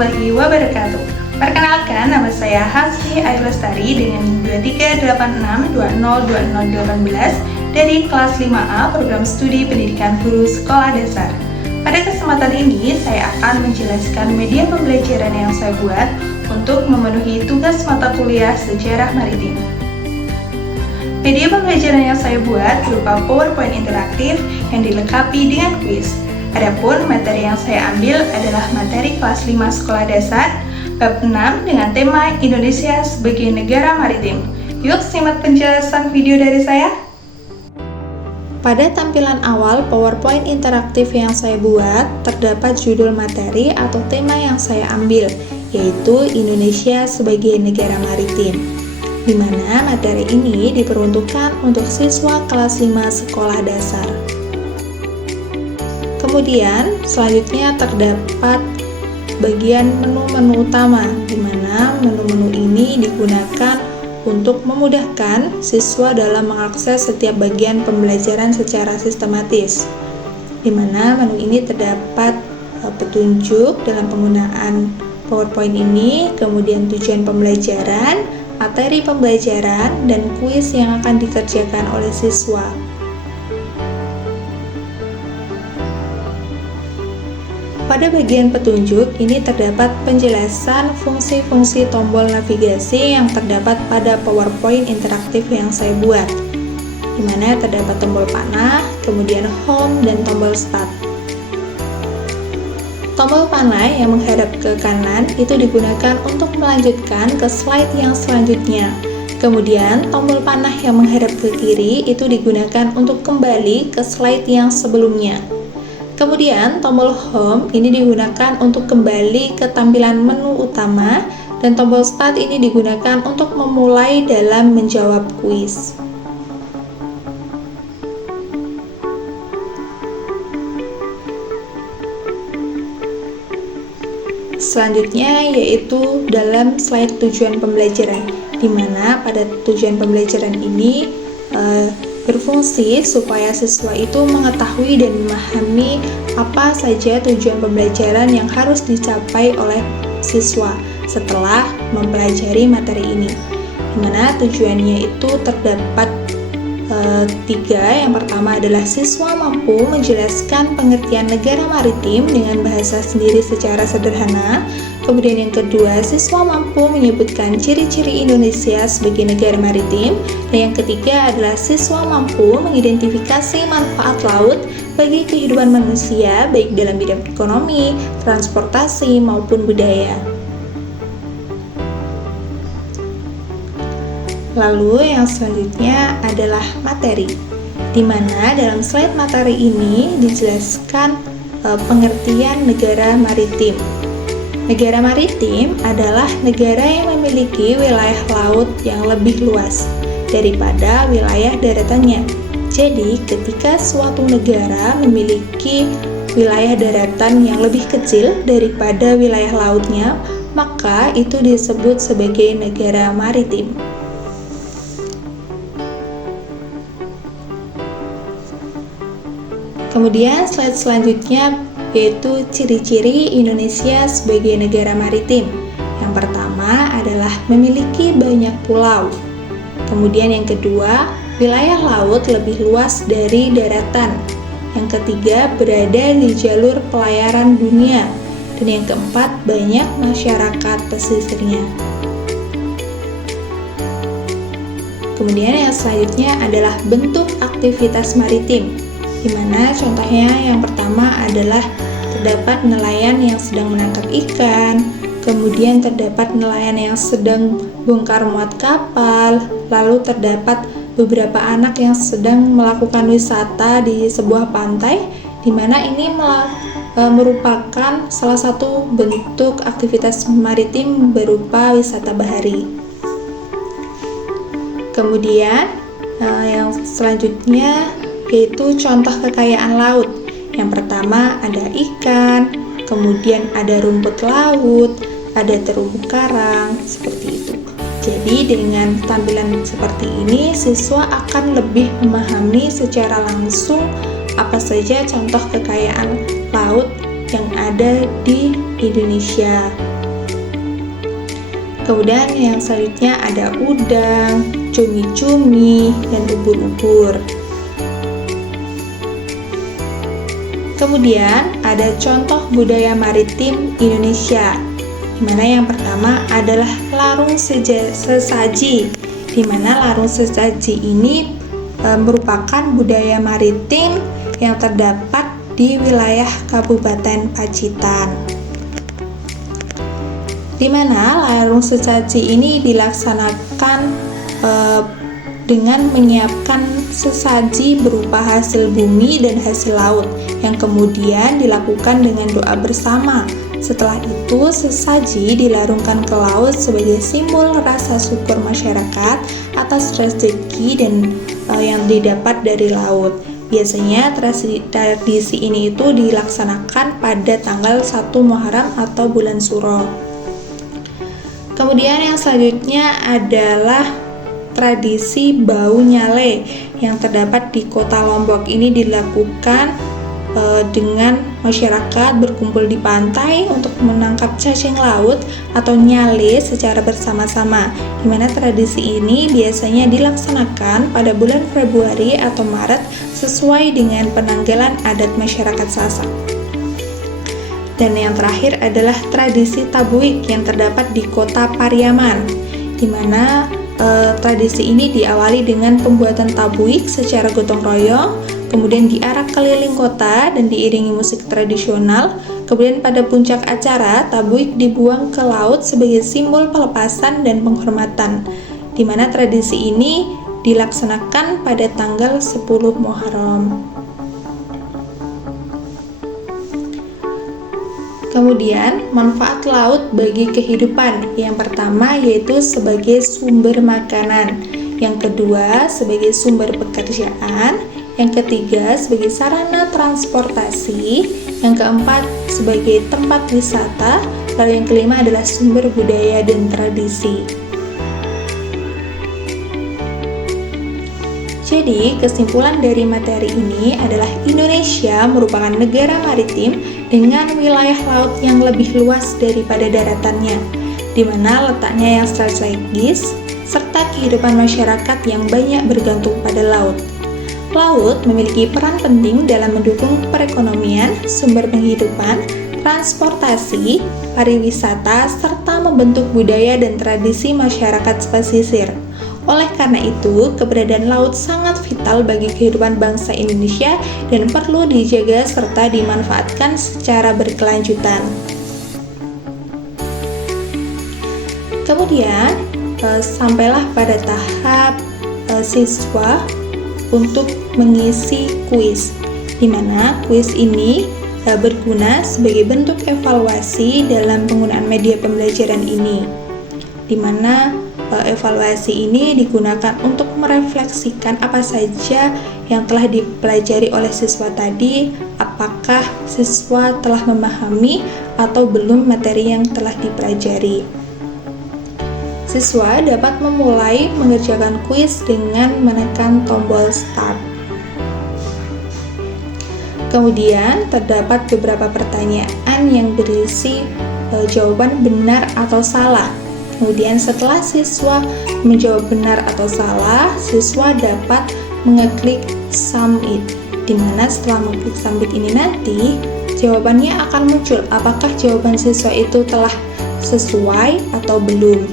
warahmatullahi wabarakatuh. Perkenalkan, nama saya Hasni Ayu Lestari dengan 2386202018 dari kelas 5A Program Studi Pendidikan Guru Sekolah Dasar. Pada kesempatan ini, saya akan menjelaskan media pembelajaran yang saya buat untuk memenuhi tugas mata kuliah Sejarah Maritim. Media pembelajaran yang saya buat berupa PowerPoint interaktif yang dilengkapi dengan kuis. Adapun materi yang saya ambil adalah materi kelas 5 Sekolah Dasar, bab 6 dengan tema Indonesia sebagai negara maritim. Yuk simak penjelasan video dari saya. Pada tampilan awal PowerPoint interaktif yang saya buat, terdapat judul materi atau tema yang saya ambil, yaitu Indonesia sebagai negara maritim, di mana materi ini diperuntukkan untuk siswa kelas 5 sekolah dasar. Kemudian, selanjutnya terdapat bagian menu-menu utama, di mana menu-menu ini digunakan untuk memudahkan siswa dalam mengakses setiap bagian pembelajaran secara sistematis. Di mana menu ini terdapat petunjuk dalam penggunaan PowerPoint ini, kemudian tujuan pembelajaran, materi pembelajaran, dan kuis yang akan dikerjakan oleh siswa. Pada bagian petunjuk, ini terdapat penjelasan fungsi-fungsi tombol navigasi yang terdapat pada PowerPoint interaktif yang saya buat, di mana terdapat tombol panah, kemudian home, dan tombol start. Tombol panah yang menghadap ke kanan itu digunakan untuk melanjutkan ke slide yang selanjutnya. Kemudian, tombol panah yang menghadap ke kiri itu digunakan untuk kembali ke slide yang sebelumnya. Kemudian, tombol home ini digunakan untuk kembali ke tampilan menu utama, dan tombol start ini digunakan untuk memulai dalam menjawab kuis. Selanjutnya yaitu dalam slide tujuan pembelajaran, di mana pada tujuan pembelajaran ini berfungsi supaya siswa itu mengetahui dan memahami apa saja tujuan pembelajaran yang harus dicapai oleh siswa setelah mempelajari materi ini. Di mana tujuannya itu terdapat 3. Yang pertama adalah siswa mampu menjelaskan pengertian negara maritim dengan bahasa sendiri secara sederhana. Kemudian yang kedua, siswa mampu menyebutkan ciri-ciri Indonesia sebagai negara maritim. Dan yang ketiga adalah siswa mampu mengidentifikasi manfaat laut bagi kehidupan manusia, baik dalam bidang ekonomi, transportasi, maupun budaya. Lalu yang selanjutnya adalah materi, di mana dalam slide materi ini dijelaskan pengertian negara maritim. Negara maritim adalah negara yang memiliki wilayah laut yang lebih luas daripada wilayah daratannya. Jadi, ketika suatu negara memiliki wilayah daratan yang lebih kecil daripada wilayah lautnya, maka itu disebut sebagai negara maritim. Kemudian slide selanjutnya yaitu ciri-ciri Indonesia sebagai negara maritim. Yang pertama adalah memiliki banyak pulau. Kemudian yang kedua, wilayah laut lebih luas dari daratan. Yang ketiga, berada di jalur pelayaran dunia. Dan yang keempat, banyak masyarakat pesisirnya. Kemudian yang selanjutnya adalah bentuk aktivitas maritim, di mana contohnya yang pertama adalah terdapat nelayan yang sedang menangkap ikan, kemudian terdapat nelayan yang sedang bongkar muat kapal, lalu terdapat beberapa anak yang sedang melakukan wisata di sebuah pantai, di mana ini merupakan salah satu bentuk aktivitas maritim berupa wisata bahari. Kemudian yang selanjutnya yaitu contoh kekayaan laut. Yang pertama ada ikan, kemudian ada rumput laut, ada terumbu karang, seperti itu. Jadi dengan tampilan seperti ini, siswa akan lebih memahami secara langsung apa saja contoh kekayaan laut yang ada di Indonesia. Kemudian yang selanjutnya ada udang, cumi-cumi, dan ubur-ubur. Kemudian ada contoh budaya maritim Indonesia, di mana yang pertama adalah larung sesaji, di mana larung sesaji ini merupakan budaya maritim yang terdapat di wilayah Kabupaten Pacitan, di mana larung sesaji ini dilaksanakan dengan menyiapkan sesaji berupa hasil bumi dan hasil laut yang kemudian dilakukan dengan doa bersama. Setelah itu, sesaji dilarungkan ke laut sebagai simbol rasa syukur masyarakat atas rezeki dan yang didapat dari laut. Biasanya tradisi ini itu dilaksanakan pada tanggal 1 Muharram atau bulan Suro. Kemudian yang selanjutnya adalah tradisi bau nyale yang terdapat di kota Lombok. Ini dilakukan dengan masyarakat berkumpul di pantai untuk menangkap cacing laut atau nyale secara bersama-sama, di mana tradisi ini biasanya dilaksanakan pada bulan Februari atau Maret sesuai dengan penanggalan adat masyarakat Sasak. Dan yang terakhir adalah tradisi tabuik yang terdapat di kota Pariaman, di mana tradisi ini diawali dengan pembuatan tabuik secara gotong royong, kemudian diarak keliling kota dan diiringi musik tradisional. Kemudian pada puncak acara, tabuik dibuang ke laut sebagai simbol pelepasan dan penghormatan, di mana tradisi ini dilaksanakan pada tanggal 10 Muharram. Kemudian, manfaat laut bagi kehidupan. Yang pertama yaitu sebagai sumber makanan, yang kedua sebagai sumber pekerjaan, yang ketiga sebagai sarana transportasi, yang keempat sebagai tempat wisata, lalu yang kelima adalah sumber budaya dan tradisi. Jadi, kesimpulan dari materi ini adalah Indonesia merupakan negara maritim dengan wilayah laut yang lebih luas daripada daratannya, di mana letaknya yang strategis, serta kehidupan masyarakat yang banyak bergantung pada laut. Laut memiliki peran penting dalam mendukung perekonomian, sumber penghidupan, transportasi, pariwisata, serta membentuk budaya dan tradisi masyarakat pesisir. Oleh karena itu, keberadaan laut sangat vital bagi kehidupan bangsa Indonesia dan perlu dijaga serta dimanfaatkan secara berkelanjutan. Kemudian, sampailah pada tahap siswa untuk mengisi kuis, di mana kuis ini berguna sebagai bentuk evaluasi dalam penggunaan media pembelajaran ini, di mana evaluasi ini digunakan untuk merefleksikan apa saja yang telah dipelajari oleh siswa tadi, apakah siswa telah memahami atau belum materi yang telah dipelajari. Siswa dapat memulai mengerjakan kuis dengan menekan tombol start. Kemudian terdapat beberapa pertanyaan yang berisi jawaban benar atau salah. Kemudian setelah siswa menjawab benar atau salah, siswa dapat mengeklik submit, di mana setelah mengeklik submit ini nanti jawabannya akan muncul apakah jawaban siswa itu telah sesuai atau belum.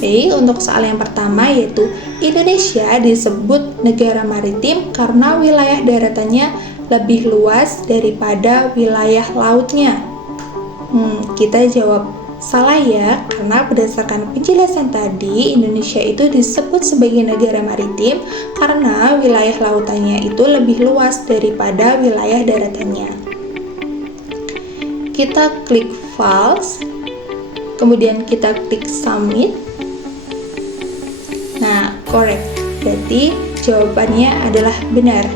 Oke, untuk soal yang pertama yaitu Indonesia disebut negara maritim karena wilayah daratannya lebih luas daripada wilayah lautnya. Kita jawab salah ya, karena berdasarkan penjelasan tadi, Indonesia itu disebut sebagai negara maritim karena wilayah lautannya itu lebih luas daripada wilayah daratannya. Kita klik false, kemudian kita klik submit. Nah, correct, berarti jawabannya adalah benar.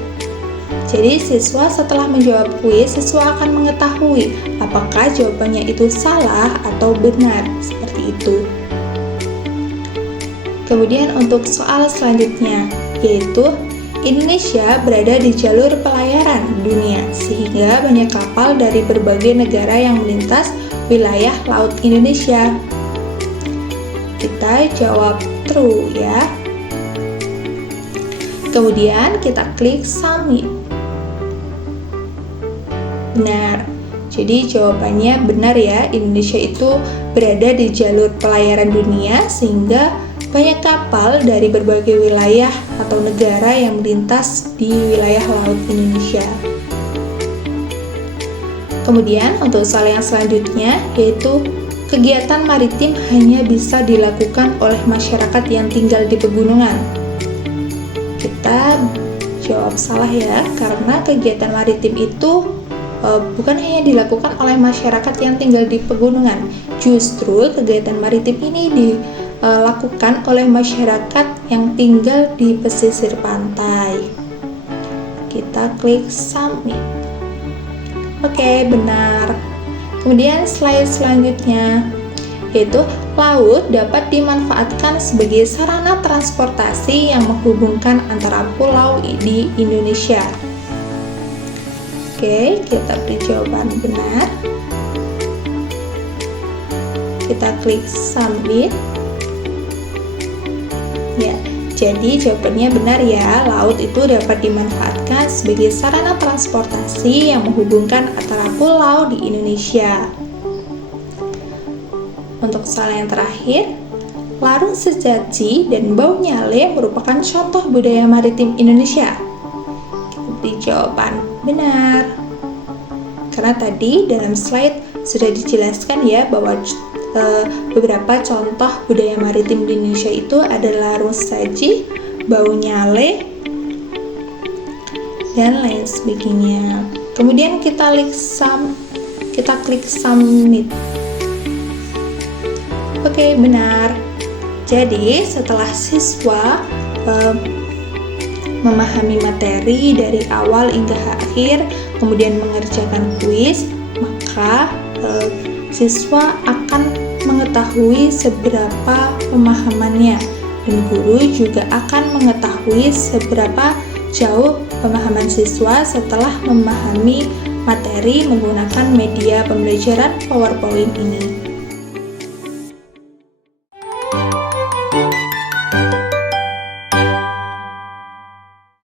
Jadi siswa setelah menjawab kuis, siswa akan mengetahui apakah jawabannya itu salah atau benar, seperti itu. Kemudian untuk soal selanjutnya, yaitu Indonesia berada di jalur pelayaran dunia, sehingga banyak kapal dari berbagai negara yang melintas wilayah laut Indonesia. kita jawab true ya. Kemudian kita klik submit. Benar. Jadi jawabannya benar ya, Indonesia itu berada di jalur pelayaran dunia sehingga banyak kapal dari berbagai wilayah atau negara yang melintas di wilayah laut Indonesia. Kemudian untuk soal yang selanjutnya yaitu kegiatan maritim hanya bisa dilakukan oleh masyarakat yang tinggal di pegunungan. Kita jawab salah ya, karena kegiatan maritim itu bukan hanya dilakukan oleh masyarakat yang tinggal di pegunungan. Justru kegiatan maritim ini dilakukan oleh masyarakat yang tinggal di pesisir pantai. Kita klik submit. Oke, benar. Kemudian slide selanjutnya yaitu laut dapat dimanfaatkan sebagai sarana transportasi yang menghubungkan antara pulau di Indonesia. Oke, kita beri jawaban benar. Kita klik submit. Ya, jadi jawabannya benar ya. Laut itu dapat dimanfaatkan sebagai sarana transportasi yang menghubungkan antara pulau di Indonesia. Untuk soal yang terakhir, larung sesaji dan bau nyale merupakan contoh budaya maritim Indonesia. Di jawaban benar, karena tadi dalam slide sudah dijelaskan ya bahwa beberapa contoh budaya maritim di Indonesia itu adalah larung sesaji, bau nyale, dan lain sebagainya. Kemudian kita klik submit. Oke, benar. Jadi setelah siswa memahami materi dari awal hingga akhir, kemudian mengerjakan kuis, maka siswa akan mengetahui seberapa pemahamannya, dan guru juga akan mengetahui seberapa jauh pemahaman siswa setelah memahami materi menggunakan media pembelajaran PowerPoint ini.